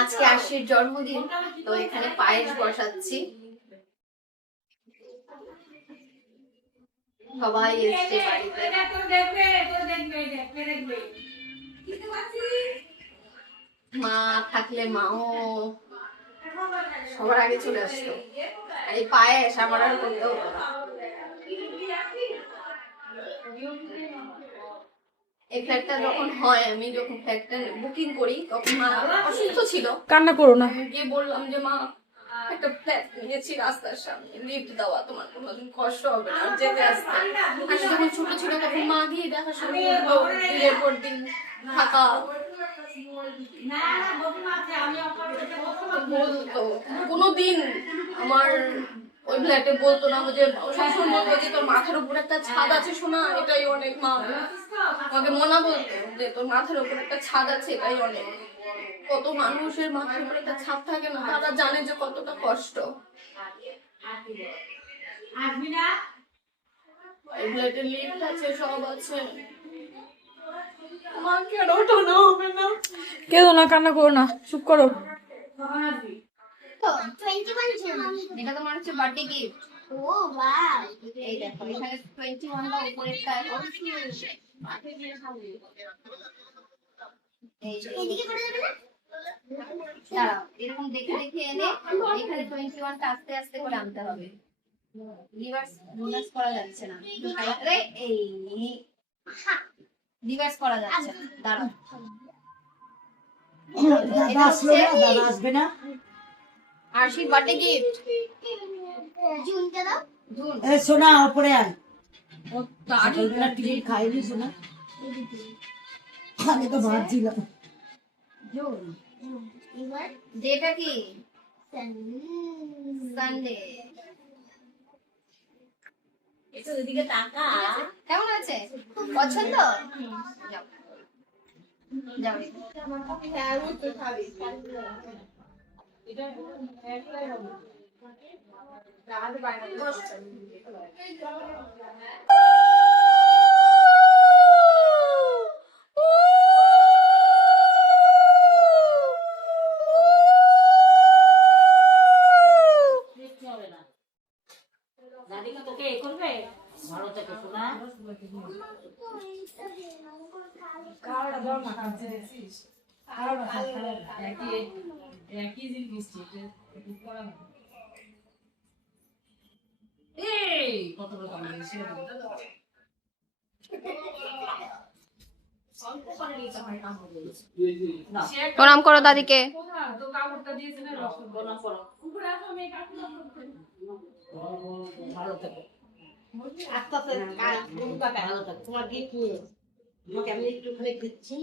আজকে আশির জন্মদিন, তো এখানে পায়েস বসাচ্ছি। সবাই এসছে বাড়িতে। মা থাকলে মাও সবার আগে চলে আসতো। এই পায়েস আমার আর করতে হতো না। এই ফ্ল্যাটটা যখন হয়, আমি যখন ফ্ল্যাটটা বুকিং করি তখন মা অসুস্থ ছিল। কান্না করো না। গিয়ে বললাম যে মা, একটা ফ্ল্যাট নিয়েছি রাস্তার সামনে, লিফট দেওয়া, তোমার কোনোদিন কষ্ট হবে না যেতে আসতে। আমি যখন ছোট ছিল তখন মা গিয়ে দেখাশোনা করতো, দিনের পর দিন থাকা। বলতো কোনোদিন আমার ওই ফ্ল্যাটে বলতো না যে, সবসময় বলতো যে তোর মাথার উপর একটা ছাদ আছে শোনা, এটাই অনেক। মা আমাকে মনা বলতো যে তোর মাথার উপর একটা ছাদ আছে, এটাই অনেক। কত মানুষের মাথার উপর একটা ছাদ থাকে না, তারা জানে যে কতটা কষ্ট। এই ফ্ল্যাটে লিফট আছে, সব আছে। মাকে আর ওঠানো হবে না। কেঁদো না, কান্না করো না, চুপ করো। এটা তোমার হচ্ছে বার্থডে গিফট। ও বাহ, এই দেখো এখানে 21 টা উপরেরটা এখন এইদিকে করে দেবে না। দাঁড়াও, এরকম দেখে দেখে এনে এখানে 21 টা আস্তে আস্তে করে আনতে হবে। রিভার্স করা যাচ্ছে না। আরে এই রিভার্স করা যাচ্ছে না, দাঁড়াও। দাদা আসলো না, দাদা আসবে না। আরশির বার্থডে গিফট। জুনটা দাও, জুন। এই সোনা উপরে আয়। ও তাড়ি সকালবেলা টিফিন খাইনি সোনা? আমি তো ভাবছিলাম। ডেটা কি? সানডে। একটু ওদিকে তাকা। কেমন আছে? পছন্দ? যাও যাও। দাদিকে তোকে এ করবে, ভালো থেকে শোনা। প্রণাম করো দাদিকে। ভালো থেকে আস্তে আস্তে ভালো থাকে। তোমার গিফট নিয়ে তোমাকে আমি একটুখানি দিচ্ছি।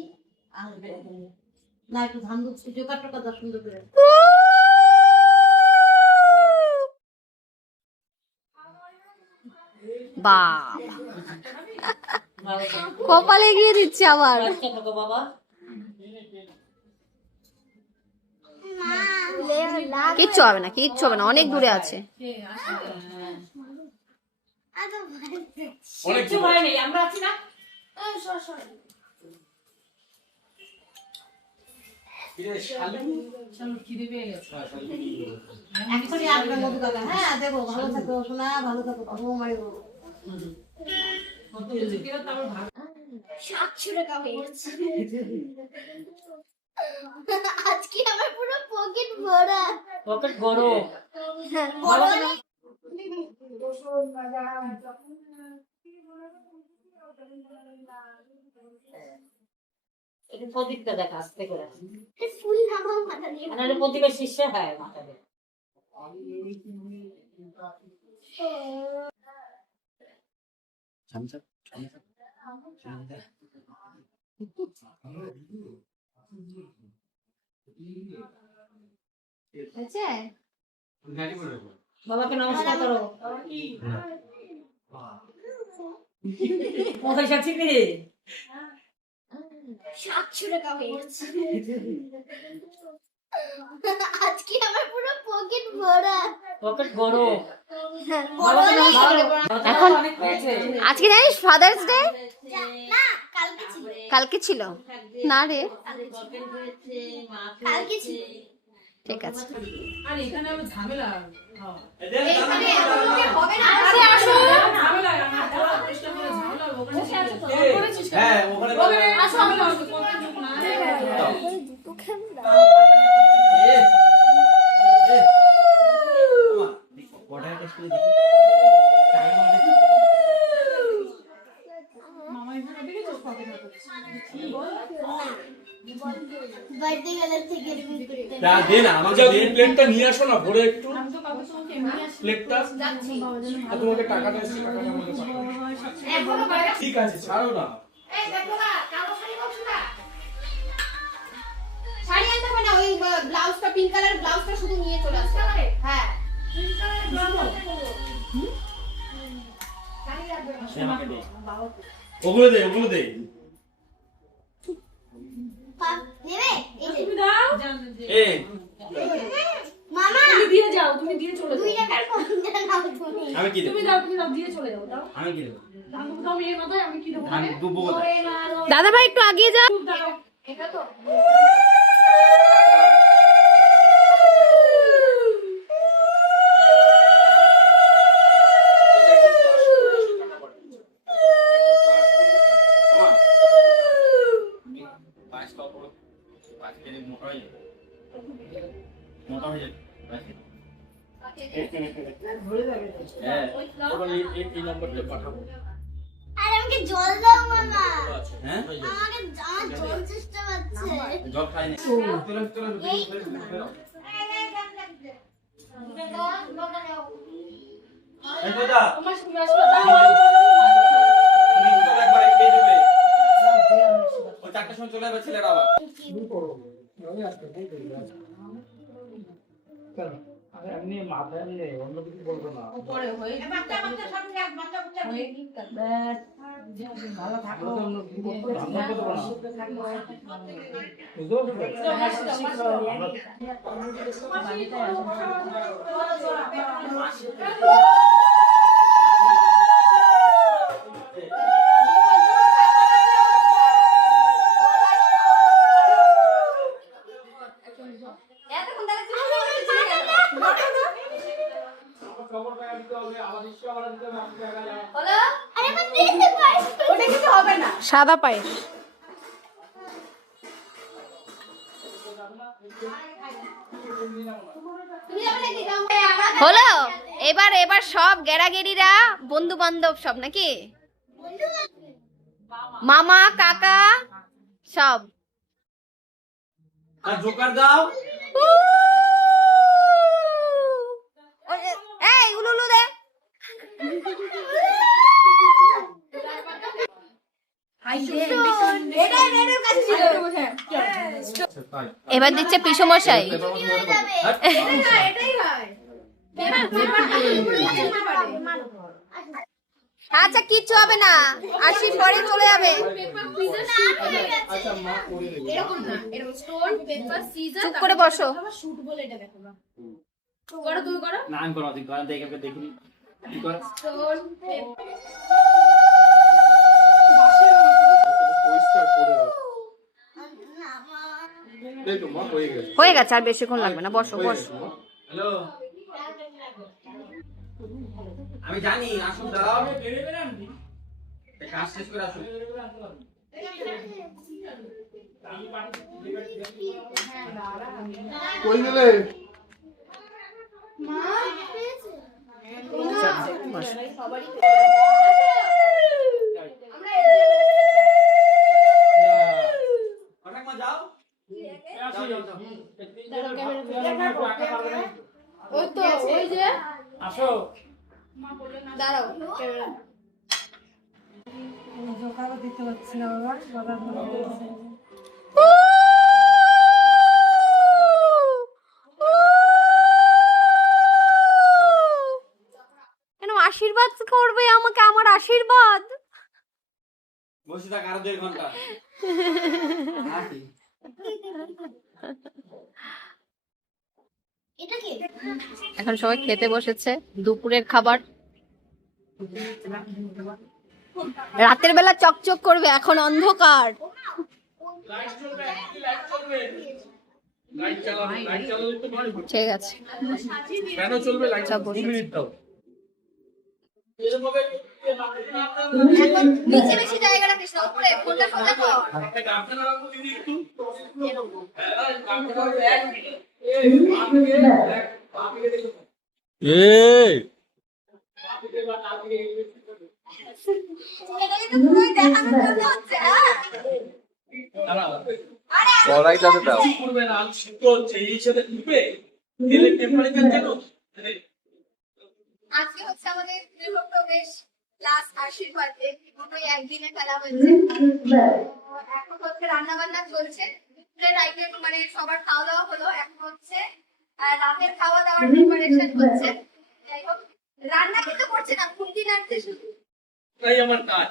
না একটু ধান দুধ জোগাড় টোকা দা সুন্দর করে। বাবা কপালে গিয়ে দিচ্ছে আবার। বাবা কিচ্ছু হবে না, কিচ্ছু হবে না, অনেক দূরে আছে। কিছু হয়নি, আমরা আছি না। এখনই আসবে মধু দাদা। হ্যাঁ দেবো, ভালো থাকো সোনা, ভালো থাকো, বাবু মারি বলবো। 700 টাকা হয়ে গেছে আজকে আমার পুরো পকেট ভরা। পকেট বড় বড় এটা প্রদীপটা দেখা আস্তে করে। ফুল নামাও মাথা দিয়ে। আর প্রদীপের শীর্ষে হয় মাথা দিয়ে। আছে বাবাকে নমস্কার করো। পয়সা ঠিক রে। 700 টাকা হয়ে গেছে আজকে আমার পুরো পকেট ভরা। পকেট বড় এখন অনেক হয়েছে। আজকে জানিস ফাদার্স ডে না, কাল কালকে ছিল না রে, কালকে ছিল। ঠিক আছে। বার্থডে গেলার থেকে এরকম করতে দে না আমাকে দে, প্লেটটা নিয়ে আসো না ভরে একটু, প্লেটটা আর তোমাকে টাকাটা এসে টাকাটা আমাকে পাঠাও। ঠিক আছে ছাড়ো না। শাড়ি আনতে হবে না, ওই ব্লাউজটা পিঙ্ক কালার ব্লাউজটা শুধু নিয়ে চলে আসবে। হ্যাঁ ওগুলো দে, ওগুলো দে। নেবে এই যে এ মামা তুমি দিয়ে যাও, তুমি দিয়ে চলে যাও। 2 টাকার কোনটা নাও তুমি আমি কি দেব? তুমি দাও, তুমি দাও, দিয়ে চলে যাও। দাও আমি কি দেব? দাও, মেয়ের মাথায় আমি কি দেবো? আমি দুবো কোথায়? দাদা ভাই একটু আগিয়ে যাও। এটা তো মোটা হয়ে যাবে। হ্যাঁ, ওটা এই নম্বরটা পাঠাবো। আরে আমাকে জল দাও মামা, হ্যাঁ? আমাকে আমার জল চেষ্টা পাচ্ছে। জল খাই না। এই তো না। এই তো দা, তোমার সঙ্গে আসবে, দাও। তুমি তো একবার খেয়ে যাবে। ওই 4টার সময় চলে যাবে ছেলেরা আবার। উপরে হয়ে বাচ্চা বাচ্চা সব এক বাচ্চা বাচ্চা হয়ে কি করবে? ভালো থাকো এতক্ষণ তাহলে তুমি হলো আরে আমার দিতে পারিস ওটা কিছু হবে না। সাদা পায়েস। তুমি যাবে নাকি যাও আমার হলো এবার এবার সব গেরাগেরিরা বন্ধু বান্ধব সব নাকি, মামা কাকা সব। আর জোকার দাও। এই উলুলু দে। এবার দিচ্ছে পিসমশাই। এটাই হয়। আচ্ছা কিচ্ছু হবে না, 80 পরে চলে যাবে। এরকম না, এরকম স্টোন পেপার সিজার চুপ করে বসো। শুট বলে এটা দেখো না। করো তুমি করো। না আমি করো, তুই কর, দেখে দেখিনি। কি কর? স্টোন পেপার হয়ে গেছে, আর বেশিক্ষণ লাগবে না, বসো বসো। হ্যালো, আমি জানি আসুন দাঁড়াও, কাজ শেষ করে আসুন। কই গেলে? অনেক মা যাও। ওই তো ওই যে আসো। দাঁড়াও জোকারও দিতে পারছি না বাবা, বাবা কেন আশীর্বাদ করবে আমাকে, আমার আশীর্বাদ। বসে থাক আরো 1.5 ঘন্টা। এটা কি এখন সবাই খেতে বসেছে দুপুরের খাবার। রাতের বেলা চকচক করবে, এখন অন্ধকার। লাইট চলবে, লাইট চলবে। লাইট চালাবে, লাইট চালালে তো বাড়ি। ঠিক আছে, কেন চলবে লাইট? সব 2 মিনিট দাও। এখন নিচে বেশি জায়গা রাখিস না, উপরে ফোনটা সোজা কর। আপনারা রাখো দিদি একটু। এই এটাকে তো পুরোই দেখানোর জন্য হচ্ছে, হ্যাঁ? আরে কড়াইটাতে দাও। করবে না, আলু সিদ্ধ হচ্ছে, এই সাথে দিবে। তেলের টেম্পারেচার জানো? আজকে হচ্ছে আমাদের গৃহপ্রবেশ প্লাস আশীর্বাদে দুটোই একদিনে ফেলা হয়েছে। এখন হচ্ছে রান্না বান্না চলছে, দুপুরের আইটেম মানে সবার খাওয়া দাওয়া হলো, এখন হচ্ছে রাতের খাওয়া দাওয়ার প্রিপারেশন হচ্ছে। যাই হোক, রান্না কিন্তু করছে না, খুঁটি নাড়ছে শুধু। তাই আমার কাজ।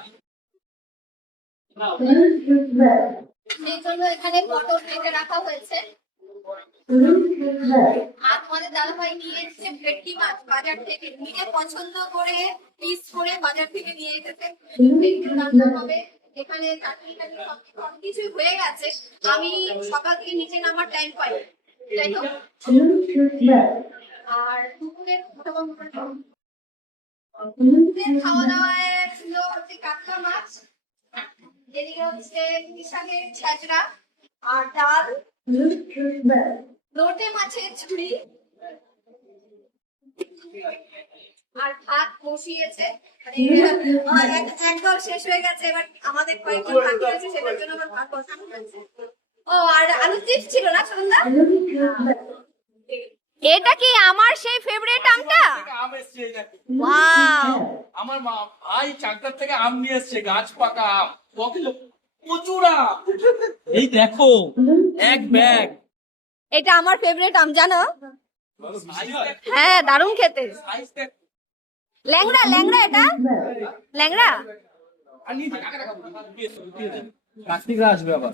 সেই জন্য এখানে পটল কেটে রাখা হয়েছে। আর তোমাদের দাদাভাই নিয়ে এসেছে ভেটকি মাছ বাজার থেকে, নিজে পছন্দ করে পিস করে বাজার থেকে নিয়ে এসেছে। ভেটকি রান্না হবে এখানে, চাটনি টাটনি সবকিছু হয়ে গেছে। আমি সকাল থেকে নিচে নামার টাইম পাই, যাই হোক। আর দুপুরের খাওয়া দাওয়ায় ছিল হচ্ছে কাতলা মাছ, এদিকে হচ্ছে পুঁই শাকের ছেঁচড়া আর ডাল, লোটে মাছের ঝুড়ি আর ভাত বসিয়েছে। একদম শেষ হয়ে গেছে, এবার আমাদের কয়েকজন বাকি আছে, সেটার জন্য আবার ভাত বসানো হয়েছে। ও আর আলু চিপস ছিল না সন্ধ্যা? এটা কি আমার সেই ফেভারিট আমটা? আম এসছে এই দেখো। ওয়াও, আমার ভাই চাকদার থেকে আম নিয়ে এসছে, গাছ পাকা আম। প্রচুর আম। এই দেখো, এক ব্যাগ। এটা আমার ফেভারিট আম, জানো? হ্যাঁ, দারুণ খেতে। ল্যাংড়া ল্যাংড়া, এটা ল্যাংড়া। কার্তিকরা আসবে আবার।